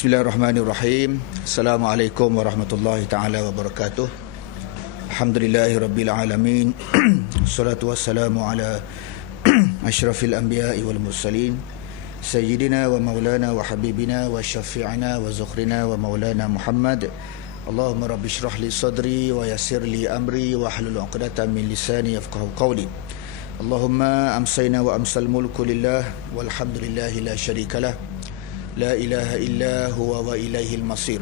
Bismillahirrahmanirrahim. Assalamualaikum warahmatullahi ta'ala wabarakatuh. Alhamdulillahi rabbil alamin. Assalatu wassalamu ala asyrafil anbiya'i wal mursalin, sayyidina wa maulana wa habibina wa syafi'ina wa zukhrina wa maulana Muhammad. Allahumma rabbi syrah li sadri wa yassir li amri wa hlul 'uqdatam min lisani yafqahu qawli. Allahumma amsayna wa amsal mulku lillah walhamdulillahi la syarikalah, la ilaha illa huwa wa ilaihil masir.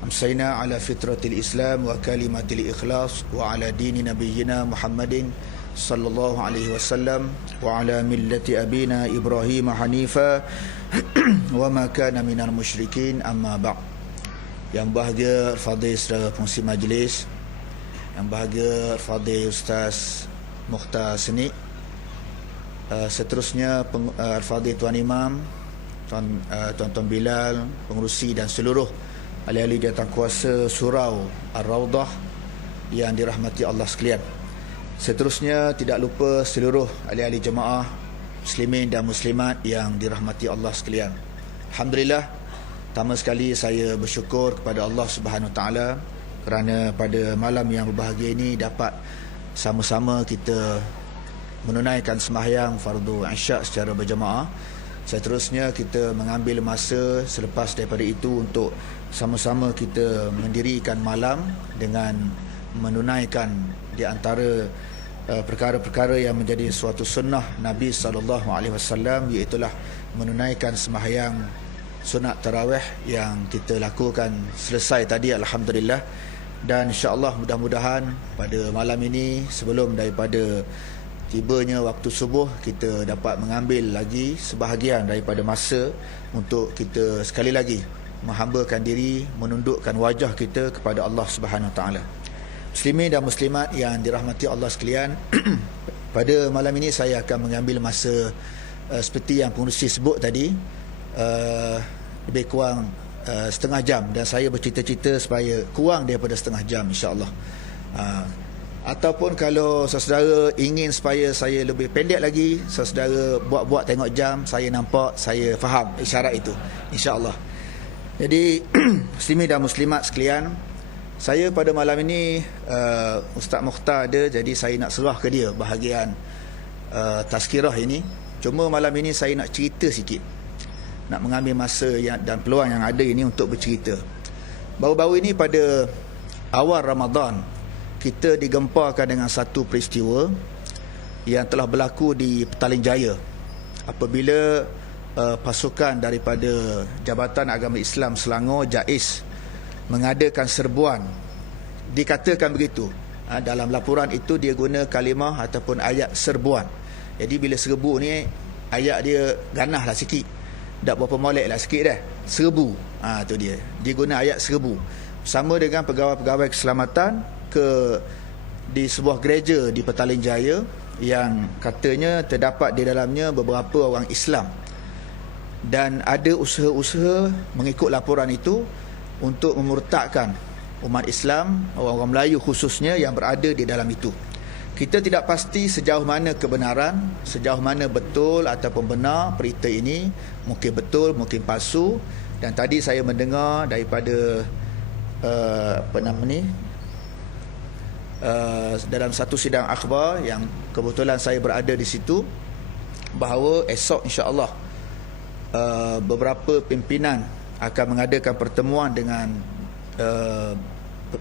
Amsayna ala fitratil Islam wa kalimatil ikhlas wa ala dini nabiyyina Muhammadin sallallahu alaihi wasallam wa ala millati abina Ibrahim hanifa wa ma kana minal musyrikin, amma ba'. Yang bahagia Al-Fadhil saudara pengurus majlis, yang bahagia Al-Fadhil Ustaz Mukhtar Seni, seterusnya Al-Fadhil Tuan Imam, Tuan-Tuan Bilal, pengurusi dan seluruh ahli-ahli jawatankuasa Surau Ar-Rawdah yang dirahmati Allah sekalian. Seterusnya tidak lupa seluruh ahli-ahli jemaah muslimin dan muslimat yang dirahmati Allah sekalian. Alhamdulillah, pertama sekali saya bersyukur kepada Allah Subhanahu Wa Taala kerana pada malam yang berbahagia ini dapat sama-sama kita menunaikan sembahyang fardu Isyak secara berjemaah. Seterusnya kita mengambil masa selepas daripada itu untuk sama-sama kita mendirikan malam dengan menunaikan di antara perkara-perkara yang menjadi suatu sunnah Nabi SAW, iaitulah menunaikan sembahyang sunat tarawih yang kita lakukan selesai tadi, alhamdulillah. Dan insya-Allah mudah-mudahan pada malam ini sebelum daripada tibanya waktu subuh, kita dapat mengambil lagi sebahagian daripada masa untuk kita sekali lagi menghambakan diri, menundukkan wajah kita kepada Allah Subhanahu Wa Taala. Muslimin dan muslimat yang dirahmati Allah sekalian, pada malam ini saya akan mengambil masa seperti yang pengurusi sebut tadi, lebih kurang setengah jam, dan saya bercita-cita supaya kurang daripada setengah jam insya-Allah. Ataupun kalau saudara ingin supaya saya lebih pendek lagi, saudara buat-buat tengok jam, saya nampak, saya faham isyarat itu insya-Allah. Jadi muslimin dan muslimat sekalian, saya pada malam ini Ustaz Mukhtar ada, jadi saya nak serah ke dia bahagian tazkirah ini. Cuma malam ini saya nak cerita sikit, nak mengambil masa dan peluang yang ada ini untuk bercerita. Baru-baru ini pada awal Ramadan, kita digemparkan dengan satu peristiwa yang telah berlaku di Petaling Jaya apabila pasukan daripada Jabatan Agama Islam Selangor JAIS mengadakan serbuan. Dikatakan begitu, dalam laporan itu dia guna kalimah ataupun ayat serbuan. Jadi bila serbu ni ayat dia ganah lah sikit, tak berapa molek lah sikit dah, serbu. Tu dia guna ayat serbu sama dengan pegawai-pegawai keselamatan di sebuah gereja di Petaling Jaya yang katanya terdapat di dalamnya beberapa orang Islam, dan ada usaha-usaha mengikut laporan itu untuk memurtadkan umat Islam, orang-orang Melayu khususnya yang berada di dalam itu. Kita tidak pasti sejauh mana kebenaran, sejauh mana betul ataupun benar berita ini, mungkin betul, mungkin palsu. Dan tadi saya mendengar daripada dalam satu sidang akhbar yang kebetulan saya berada di situ, bahawa esok insya-Allah beberapa pimpinan akan mengadakan pertemuan dengan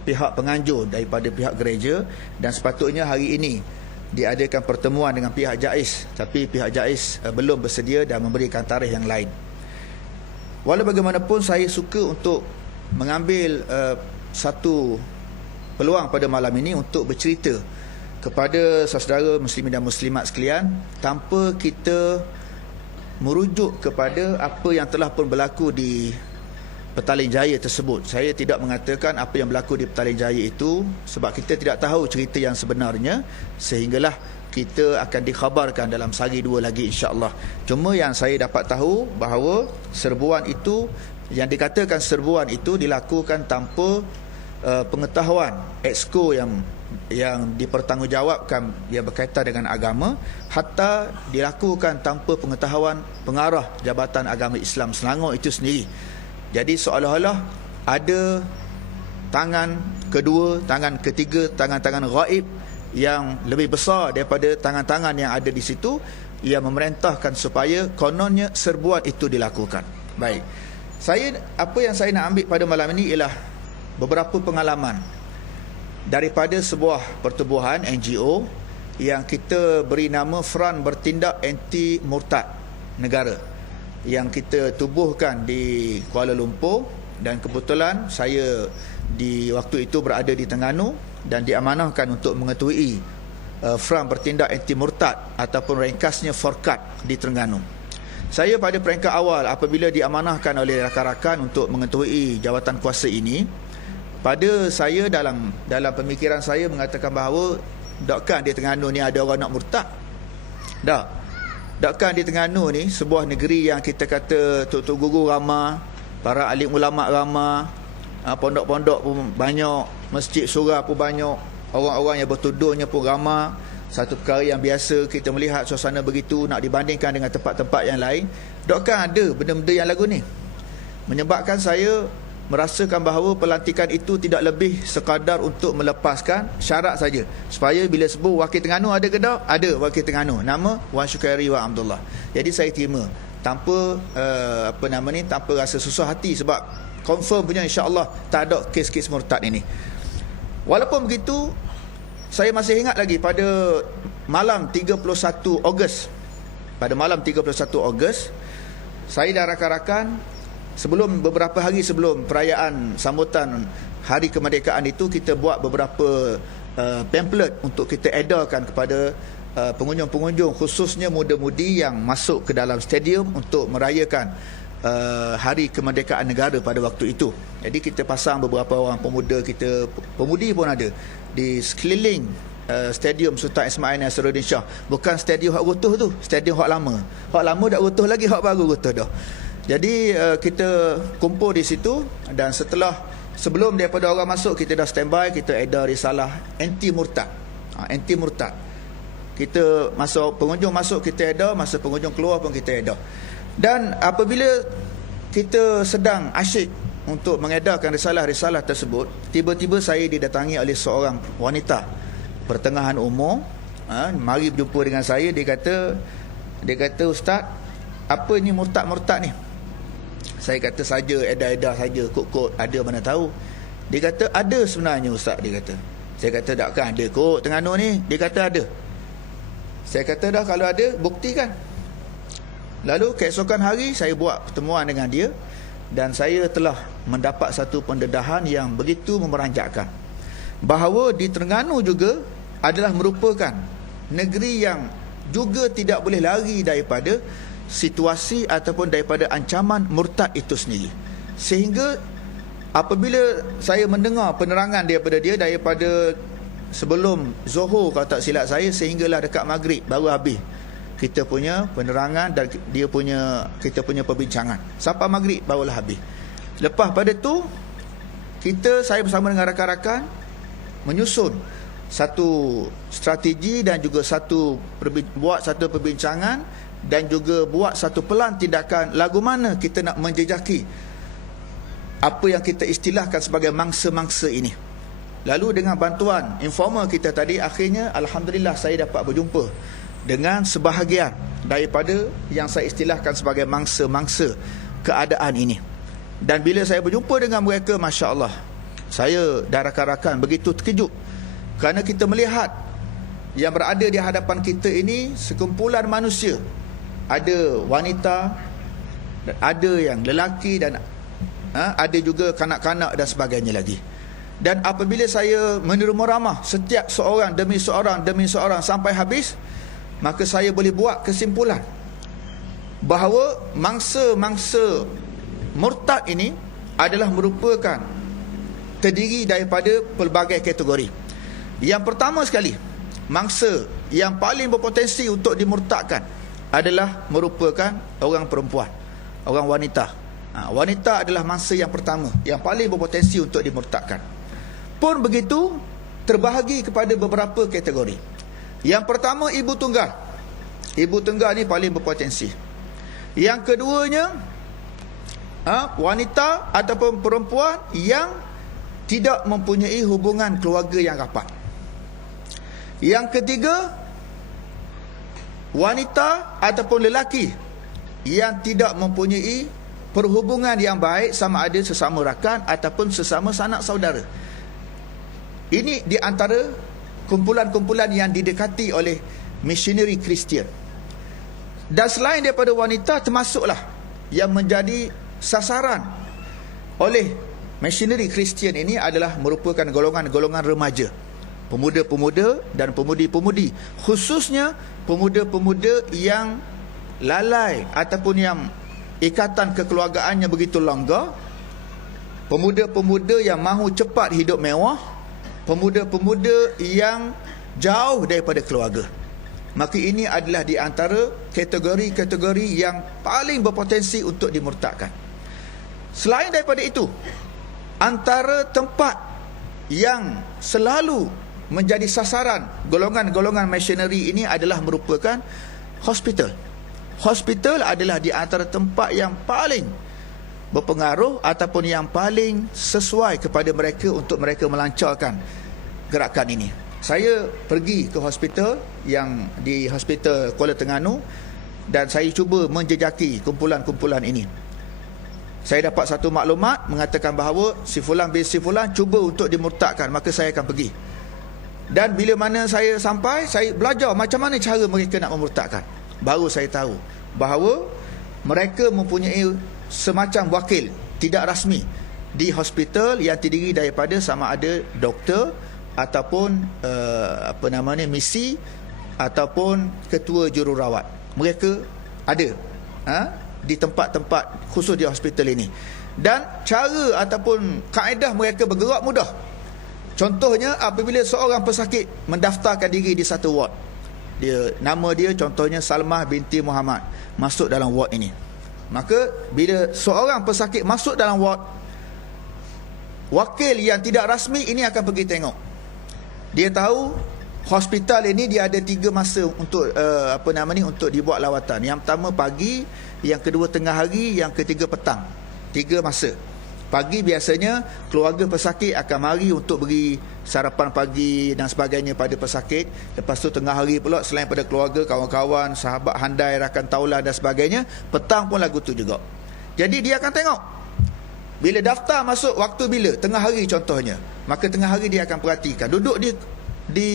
pihak penganjur daripada pihak gereja, dan sepatutnya hari ini diadakan pertemuan dengan pihak JAIS, tapi pihak JAIS belum bersedia dan memberikan tarikh yang lain. Walau bagaimanapun, saya suka untuk mengambil satu peluang pada malam ini untuk bercerita kepada saudara muslimin dan muslimat sekalian, tanpa kita merujuk kepada apa yang telah pun berlaku di Petaling Jaya tersebut. Saya tidak mengatakan apa yang berlaku di Petaling Jaya itu, sebab kita tidak tahu cerita yang sebenarnya, sehinggalah kita akan dikhabarkan dalam sehari dua lagi insya-Allah. Cuma yang saya dapat tahu bahawa serbuan itu, yang dikatakan serbuan itu dilakukan tanpa pengetahuan exco yang dipertanggungjawabkan yang berkaitan dengan agama, hatta dilakukan tanpa pengetahuan pengarah Jabatan Agama Islam Selangor itu sendiri. Jadi seolah-olah ada tangan kedua, tangan ketiga, tangan-tangan gaib yang lebih besar daripada tangan-tangan yang ada di situ, yang memerintahkan supaya kononnya serbuan itu dilakukan. Baik. Apa yang saya nak ambil pada malam ini ialah beberapa pengalaman daripada sebuah pertubuhan NGO yang kita beri nama Front Bertindak Anti Murtad Negara, yang kita tubuhkan di Kuala Lumpur, dan kebetulan saya di waktu itu berada di Terengganu dan diamanahkan untuk mengetuai Front Bertindak Anti Murtad ataupun ringkasnya FORCAT di Terengganu. Saya pada peringkat awal apabila diamanahkan oleh rakan-rakan untuk mengetuai jawatan kuasa ini, pada saya dalam pemikiran saya mengatakan bahawa takkan di Terengganu ni ada orang nak murtad? Takkan di Terengganu ni sebuah negeri yang kita kata tok-tok guru ramai, para alim ulama ramai, pondok-pondok pun banyak, masjid surah pun banyak, orang-orang yang bertudungnya pun ramai. Satu perkara yang biasa kita melihat suasana begitu nak dibandingkan dengan tempat-tempat yang lain. Takkan ada benda-benda yang lagu ni? Menyebabkan saya merasakan bahawa pelantikan itu tidak lebih sekadar untuk melepaskan syarat saja, supaya bila sebut wakil Terengganu ada ke tak? Ada wakil Terengganu, nama Wan Syukari Wan Abdullah. Jadi saya terima tanpa tanpa rasa susah hati, sebab confirm punya insya-Allah tak ada kes-kes murtad ini. Walaupun begitu, saya masih ingat lagi pada malam 31 Ogos. Pada malam 31 Ogos, saya dan rakan-rakan, beberapa hari sebelum perayaan sambutan Hari Kemerdekaan itu, kita buat beberapa pamphlet untuk kita edarkan kepada pengunjung-pengunjung, khususnya muda-mudi yang masuk ke dalam stadium untuk merayakan Hari Kemerdekaan Negara pada waktu itu. Jadi kita pasang beberapa orang pemuda kita, pemudi pun ada, di sekeliling stadium Sultan Ismail Nasruddin Shah. Bukan stadium hak runtuh tu, stadium hak lama. Hak lama dah runtuh lagi, hak baru runtuh dah. Jadi kita kumpul di situ, dan sebelum daripada orang masuk, kita dah standby, kita edar risalah anti murtad. Anti murtad. Kita pengunjung masuk kita edar, masa pengunjung keluar pun kita edar. Dan apabila kita sedang asyik untuk mengedarkan risalah-risalah tersebut, tiba-tiba saya didatangi oleh seorang wanita pertengahan umur, mari berjumpa dengan saya. Dia kata, "Ustaz, apa ni murtad-murtad ni?" Saya kata, "Saja, edar-edar saja, kod-kod, ada mana tahu." Dia kata, "Ada sebenarnya Ustaz," dia kata. Saya kata, "Takkan ada kod Terengganu ni?" Dia kata, "Ada." Saya kata, "Dah, kalau ada, buktikan." Lalu keesokan hari saya buat pertemuan dengan dia, dan saya telah mendapat satu pendedahan yang begitu memeranjakkan, bahawa di Terengganu juga adalah merupakan negeri yang juga tidak boleh lari daripada situasi ataupun daripada ancaman murtad itu sendiri. Sehingga apabila saya mendengar penerangan daripada dia, daripada sebelum Zuhur kalau tak silap saya, sehinggalah dekat Maghrib baru habis kita punya penerangan dan kita punya perbincangan. Sampai Maghrib barulah habis. Lepas pada tu, saya bersama dengan rakan-rakan menyusun satu strategi dan juga buat satu perbincangan, dan juga buat satu pelan tindakan lagu mana kita nak menjejaki apa yang kita istilahkan sebagai mangsa-mangsa ini. Lalu dengan bantuan informal kita tadi, akhirnya alhamdulillah saya dapat berjumpa dengan sebahagian daripada yang saya istilahkan sebagai mangsa-mangsa keadaan ini. Dan bila saya berjumpa dengan mereka, masya-Allah, saya dan rakan-rakan begitu terkejut, kerana kita melihat yang berada di hadapan kita ini sekumpulan manusia. Ada wanita, ada yang lelaki, dan ada juga kanak-kanak dan sebagainya lagi. Dan apabila saya menerima ramah setiap seorang demi seorang sampai habis, maka saya boleh buat kesimpulan bahawa mangsa-mangsa murtad ini adalah merupakan terdiri daripada pelbagai kategori. Yang pertama sekali, mangsa yang paling berpotensi untuk dimurtadkan adalah merupakan orang perempuan, orang wanita. Wanita adalah mangsa yang pertama yang paling berpotensi untuk dimurtadkan. Pun begitu, terbahagi kepada beberapa kategori. Yang pertama, ibu tunggal. Ibu tunggal ni paling berpotensi. Yang keduanya, wanita ataupun perempuan yang tidak mempunyai hubungan keluarga yang rapat. Yang ketiga, wanita ataupun lelaki yang tidak mempunyai perhubungan yang baik sama ada sesama rakan ataupun sesama sanak saudara. Ini di antara kumpulan-kumpulan yang didekati oleh misioneri Kristian. Dan selain daripada wanita, termasuklah yang menjadi sasaran oleh misioneri Kristian ini adalah merupakan golongan-golongan remaja, pemuda-pemuda dan pemudi-pemudi, khususnya pemuda-pemuda yang lalai ataupun yang ikatan kekeluargaannya begitu longgar, pemuda-pemuda yang mahu cepat hidup mewah, pemuda-pemuda yang jauh daripada keluarga. Maka ini adalah di antara kategori-kategori yang paling berpotensi untuk dimurtadkan. Selain daripada itu, antara tempat yang selalu menjadi sasaran golongan-golongan misioneri ini adalah merupakan hospital. Hospital adalah di antara tempat yang paling berpengaruh ataupun yang paling sesuai kepada mereka untuk mereka melancarkan gerakan ini. Saya pergi ke hospital yang di Hospital Kuala Terengganu dan saya cuba menjejaki kumpulan-kumpulan ini. Saya dapat satu maklumat mengatakan bahawa si fulan bin si fulan cuba untuk dimurtadkan, maka saya akan pergi. Dan bila mana saya sampai, saya belajar macam mana cara mereka nak memurtadkan. Baru saya tahu bahawa mereka mempunyai semacam wakil tidak rasmi di hospital yang terdiri daripada sama ada doktor ataupun misi ataupun ketua jururawat. Mereka ada di tempat-tempat khusus di hospital ini. Dan cara ataupun kaedah mereka bergerak mudah. Contohnya apabila seorang pesakit mendaftarkan diri di satu ward, nama dia contohnya Salmah binti Muhammad, masuk dalam ward ini. Maka bila seorang pesakit masuk dalam ward, wakil yang tidak rasmi ini akan pergi tengok. Dia tahu hospital ini dia ada 3 masa untuk untuk dibuat lawatan. Yang pertama pagi, yang kedua tengah hari, yang ketiga petang. 3 masa. Pagi biasanya keluarga pesakit akan mari untuk beri sarapan pagi dan sebagainya pada pesakit. Lepas tu tengah hari pula, selain pada keluarga, kawan-kawan, sahabat handai, rakan taulan dan sebagainya, petang pun lagu tu juga. Jadi dia akan tengok bila daftar masuk waktu bila, tengah hari contohnya, maka tengah hari dia akan perhatikan duduk di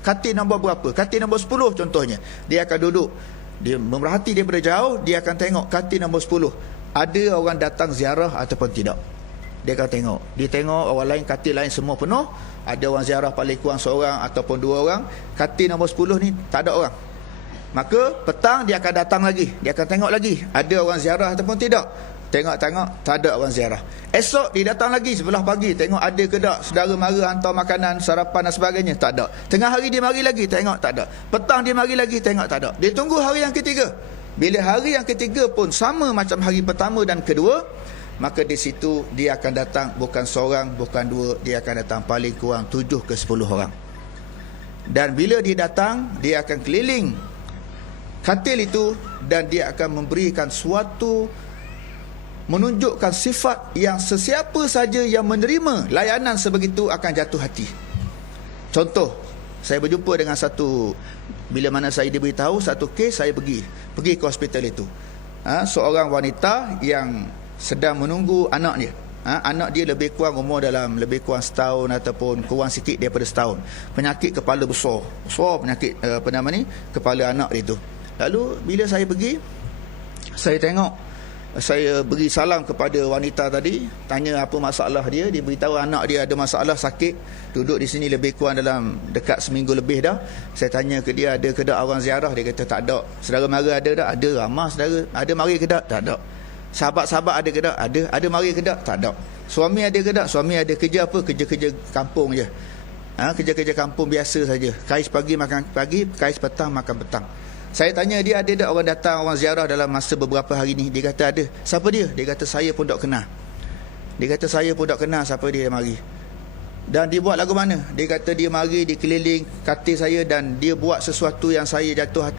katil nombor berapa, katil nombor 10 contohnya, dia akan duduk, dia memerhati daripada jauh, dia akan tengok katil nombor 10 ada orang datang ziarah ataupun tidak. Dia akan tengok. Dia tengok orang lain, katil lain semua penuh, ada orang ziarah paling kurang seorang ataupun 2 orang. Katil nombor 10 ni tak ada orang. Maka petang dia akan datang lagi, dia akan tengok lagi ada orang ziarah ataupun tidak. Tengok-tengok tak ada orang ziarah. Esok dia datang lagi sebelah pagi, tengok ada ke tak saudara mara hantar makanan, sarapan dan sebagainya, tak ada. Tengah hari dia mari lagi, tengok tak ada. Petang dia mari lagi, tengok tak ada. Dia tunggu hari yang ketiga. Bila hari yang ketiga pun sama macam hari pertama dan kedua, maka di situ dia akan datang bukan seorang, bukan 2, dia akan datang paling kurang 7 ke 10 orang. Dan bila dia datang, dia akan keliling katil itu dan dia akan memberikan suatu, menunjukkan sifat yang sesiapa saja yang menerima layanan sebegitu akan jatuh hati. Contoh, saya berjumpa dengan satu, bila mana saya diberitahu satu kes, saya pergi ke hospital itu. Seorang wanita yang sedang menunggu anak dia. Anak dia lebih kurang umur dalam lebih kurang setahun ataupun kurang sikit daripada setahun. Penyakit kepala besar penyakit kepala anak dia itu. Lalu bila saya pergi, saya tengok, saya beri salam kepada wanita tadi, tanya apa masalah dia. Dia beritahu anak dia ada masalah, sakit, duduk di sini lebih kurang dalam dekat seminggu lebih dah. Saya tanya ke dia, ada ke tak orang ziarah? Dia kata tak ada. Saudara mara ada tak? Ada, ramah saudara. Ada mari ke tak? Tak ada. Sahabat-sahabat ada ke tak? Ada. Ada mari ke tak? Tak ada. Suami ada ke tak? Suami ada. Kerja apa? Kerja-kerja kampung je. Kerja-kerja kampung biasa saja. Kais pagi makan pagi, kais petang makan petang. Saya tanya dia, ada tak orang datang, orang ziarah dalam masa beberapa hari ni? Dia kata ada. Siapa dia? Dia kata saya pun tak kenal. Dia kata saya pun tak kenal siapa dia mari. Dan dia buat lagu mana? Dia kata dia mari, dia keliling katil saya dan dia buat sesuatu yang saya jatuh hati.